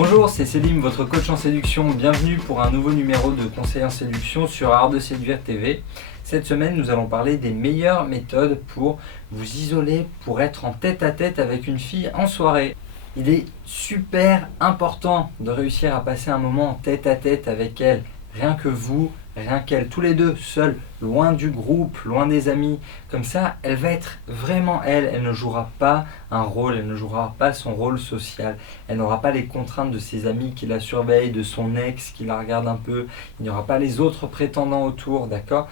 Bonjour, c'est Selim, votre coach en séduction. Bienvenue pour un nouveau numéro de Conseil en séduction sur Art de séduire TV. Cette semaine, nous allons parler des meilleures méthodes pour vous isoler, pour être en tête-à-tête avec une fille en soirée. Il est super important de réussir à passer un moment en tête-à-tête avec elle. Rien que vous, rien qu'elle, tous les deux, seuls, loin du groupe, loin des amis. Comme ça, elle va être vraiment elle. Elle ne jouera pas un rôle, elle ne jouera pas son rôle social. Elle n'aura pas les contraintes de ses amis qui la surveillent, de son ex qui la regarde un peu. Il n'y aura pas les autres prétendants autour, d'accord ?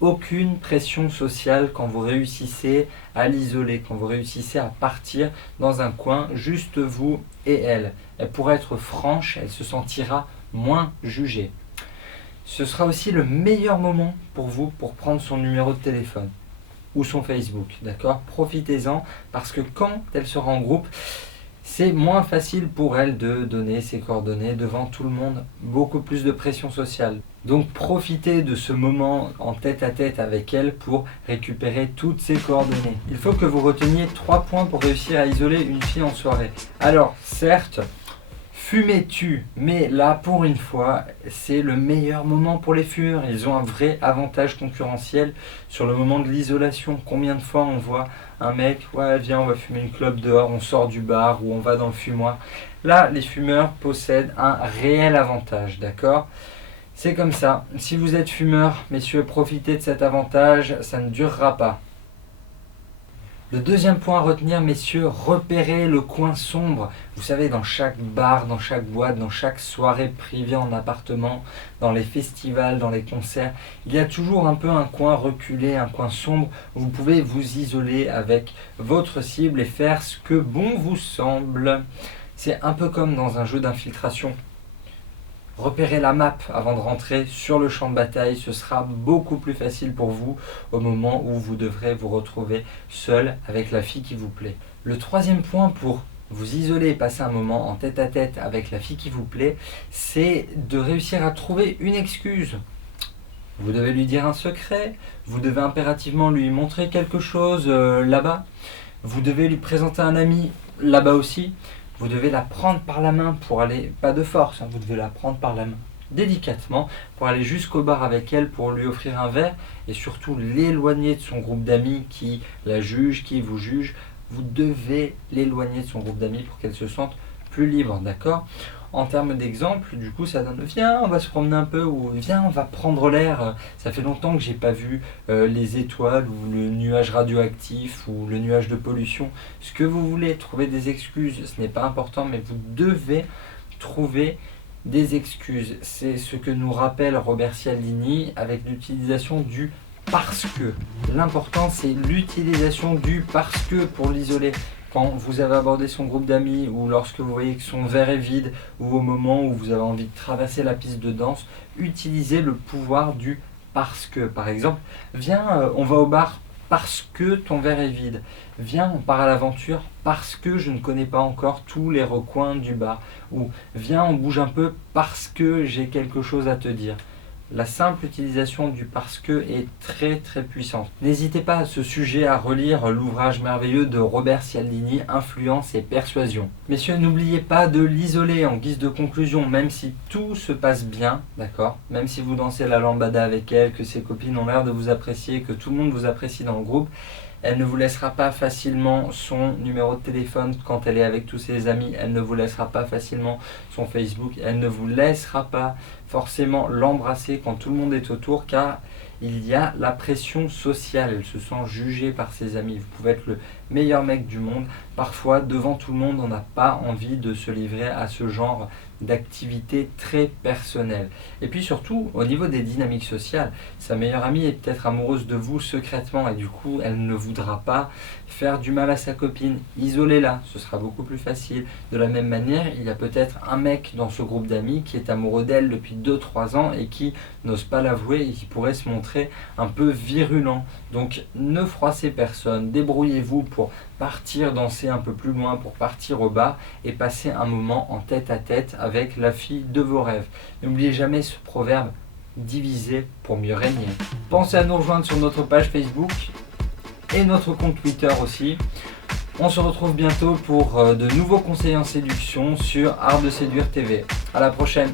Aucune pression sociale quand vous réussissez à l'isoler, quand vous réussissez à partir dans un coin, juste vous et elle. Elle pourra être franche, elle se sentira moins jugée. Ce sera aussi le meilleur moment pour vous pour prendre son numéro de téléphone ou son Facebook, d'accord ? Profitez-en parce que quand elle sera en groupe, c'est moins facile pour elle de donner ses coordonnées devant tout le monde, beaucoup plus de pression sociale. Donc profitez de ce moment en tête-à-tête avec elle pour récupérer toutes ses coordonnées. Il faut que vous reteniez 3 points pour réussir à isoler une fille en soirée. Alors certes, fumer tue, mais là pour une fois, c'est le meilleur moment pour les fumeurs. Ils ont un vrai avantage concurrentiel sur le moment de l'isolation. Combien de fois on voit un mec, ouais viens on va fumer une clope dehors, on sort du bar ou on va dans le fumoir. Là les fumeurs possèdent un réel avantage, d'accord ? C'est comme ça. Si vous êtes fumeur, messieurs, profitez de cet avantage, ça ne durera pas. Le deuxième point à retenir, messieurs, repérez le coin sombre. Vous savez, dans chaque bar, dans chaque boîte, dans chaque soirée privée en appartement, dans les festivals, dans les concerts, il y a toujours un peu un coin reculé, un coin sombre où vous pouvez vous isoler avec votre cible et faire ce que bon vous semble. C'est un peu comme dans un jeu d'infiltration. Repérez la map avant de rentrer sur le champ de bataille, ce sera beaucoup plus facile pour vous au moment où vous devrez vous retrouver seul avec la fille qui vous plaît. Le troisième point pour vous isoler et passer un moment en tête-à-tête avec la fille qui vous plaît, c'est de réussir à trouver une excuse. Vous devez lui dire un secret, vous devez impérativement lui montrer quelque chose là-bas, vous devez lui présenter un ami là-bas aussi. Vous devez la prendre par la main pour aller, pas de force, vous devez la prendre par la main délicatement pour aller jusqu'au bar avec elle, pour lui offrir un verre et surtout l'éloigner de son groupe d'amis qui la juge, qui vous juge. Vous devez l'éloigner de son groupe d'amis pour qu'elle se sente plus libre, d'accord ? En termes d'exemple, du coup, ça donne viens, on va se promener un peu ou viens, on va prendre l'air. Ça fait longtemps que j'ai pas vu les étoiles ou le nuage radioactif ou le nuage de pollution. Ce que vous voulez, trouver des excuses, ce n'est pas important, mais vous devez trouver des excuses. C'est ce que nous rappelle Robert Cialdini avec l'utilisation du parce que. L'important, c'est l'utilisation du parce que pour l'isoler. Quand vous avez abordé son groupe d'amis ou lorsque vous voyez que son verre est vide ou au moment où vous avez envie de traverser la piste de danse, utilisez le pouvoir du parce que. Par exemple, viens, on va au bar parce que ton verre est vide. Viens, on part à l'aventure parce que je ne connais pas encore tous les recoins du bar. Ou viens, on bouge un peu parce que j'ai quelque chose à te dire. La simple utilisation du parce que est très très puissante. N'hésitez pas à ce sujet à relire l'ouvrage merveilleux de Robert Cialdini, Influence et persuasion. Messieurs, n'oubliez pas de l'isoler en guise de conclusion, même si tout se passe bien, d'accord ? Même si vous dansez la lambada avec elle, que ses copines ont l'air de vous apprécier, que tout le monde vous apprécie dans le groupe, elle ne vous laissera pas facilement son numéro de téléphone quand elle est avec tous ses amis. Elle ne vous laissera pas facilement son Facebook. Elle ne vous laissera pas forcément l'embrasser quand tout le monde est autour car il y a la pression sociale. Elle se sent jugée par ses amis. Vous pouvez être le meilleur mec du monde. Parfois, devant tout le monde, on n'a pas envie de se livrer à ce genre d'activité très personnelle. Et puis surtout, au niveau des dynamiques sociales, sa meilleure amie est peut-être amoureuse de vous secrètement et du coup, elle ne voudra pas faire du mal à sa copine. Isolez-la, ce sera beaucoup plus facile. De la même manière, il y a peut-être un mec dans ce groupe d'amis qui est amoureux d'elle depuis 2-3 ans et qui n'ose pas l'avouer et qui pourrait se montrer un peu virulent. Donc ne froissez personne, débrouillez-vous pour partir danser un peu plus loin, pour partir au bar et passer un moment en tête-à-tête avec la fille de vos rêves. N'oubliez jamais ce proverbe, diviser pour mieux régner. Pensez à nous rejoindre sur notre page Facebook et notre compte Twitter aussi. On se retrouve bientôt pour de nouveaux conseils en séduction sur Art de Séduire TV. À la prochaine!